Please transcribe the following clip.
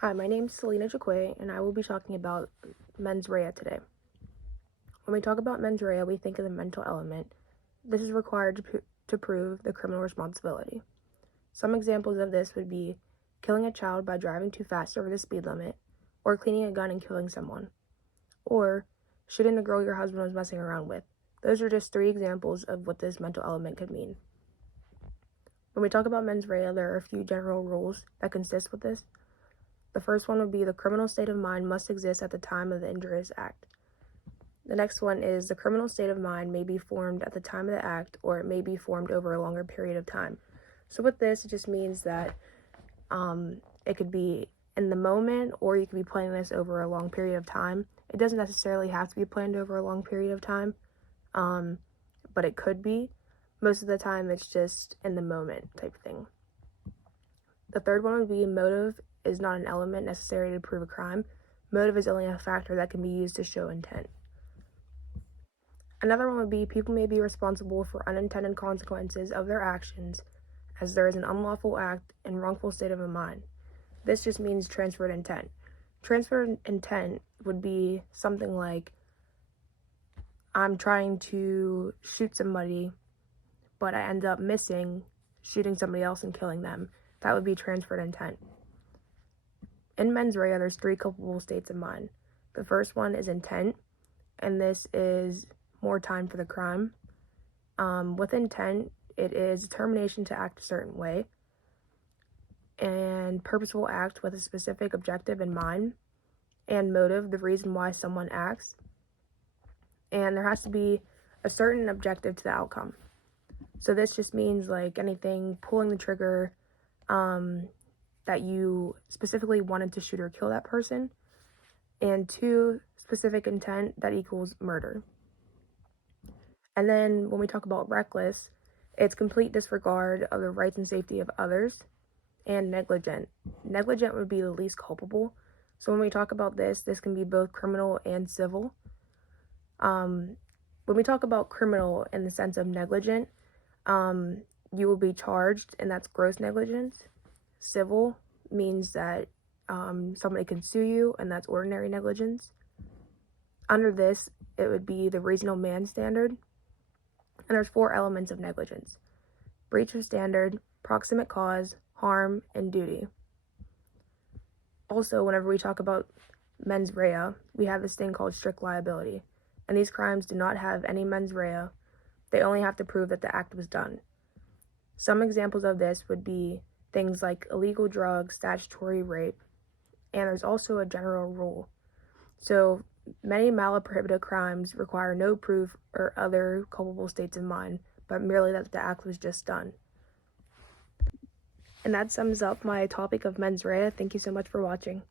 Hi, my name's Selena Jaquay, and I will be talking about mens rea today. When we talk about mens rea, we think of the mental element. This is required to prove the criminal responsibility. Some examples of this would be killing a child by driving too fast over the speed limit, or cleaning a gun and killing someone, or shooting the girl your husband was messing around with. Those are just 3 examples of what this mental element could mean. When we talk about mens rea, there are a few general rules that consist with this. The first one would be the criminal state of mind must exist at the time of the injurious act. The next one is the criminal state of mind may be formed at the time of the act, or it may be formed over a longer period of time. So with this, it just means that it could be in the moment, or you could be planning this over a long period of time. It doesn't necessarily have to be planned over a long period of time, but it could be. Most of the time, it's just in the moment type thing. The third one would be motive is not an element necessary to prove a crime. Motive is only a factor that can be used to show intent. Another one would be people may be responsible for unintended consequences of their actions, as there is an unlawful act and wrongful state of a mind. This just means transferred intent. Transferred intent would be something like, I'm trying to shoot somebody, but I end up missing, shooting somebody else and killing them. That would be transferred intent. In mens rea, there's 3 culpable states of mind. The first one is intent, and this is more time for the crime. With intent, it is determination to act a certain way, and purposeful act with a specific objective in mind, and motive, the reason why someone acts, and there has to be a certain objective to the outcome. So this just means like anything, pulling the trigger, that you specifically wanted to shoot or kill that person, and 2, specific intent that equals murder. And then when we talk about reckless, it's complete disregard of the rights and safety of others, and negligent. Negligent would be the least culpable. So when we talk about this can be both criminal and civil. When we talk about criminal in the sense of negligent, you will be charged, and that's gross negligence. Civil means that somebody can sue you, and that's ordinary negligence. Under this, it would be the reasonable man standard, and there's 4 elements of negligence: breach of standard, proximate cause, harm, and duty. Also, whenever we talk about mens rea, we have this thing called strict liability, and these crimes do not have any mens rea. They only have to prove that the act was done. Some examples of this would be things like illegal drugs, statutory rape, and there's also a general rule. So many mala-prohibited crimes require no proof or other culpable states of mind, but merely that the act was just done. And that sums up my topic of mens rea. Thank you so much for watching.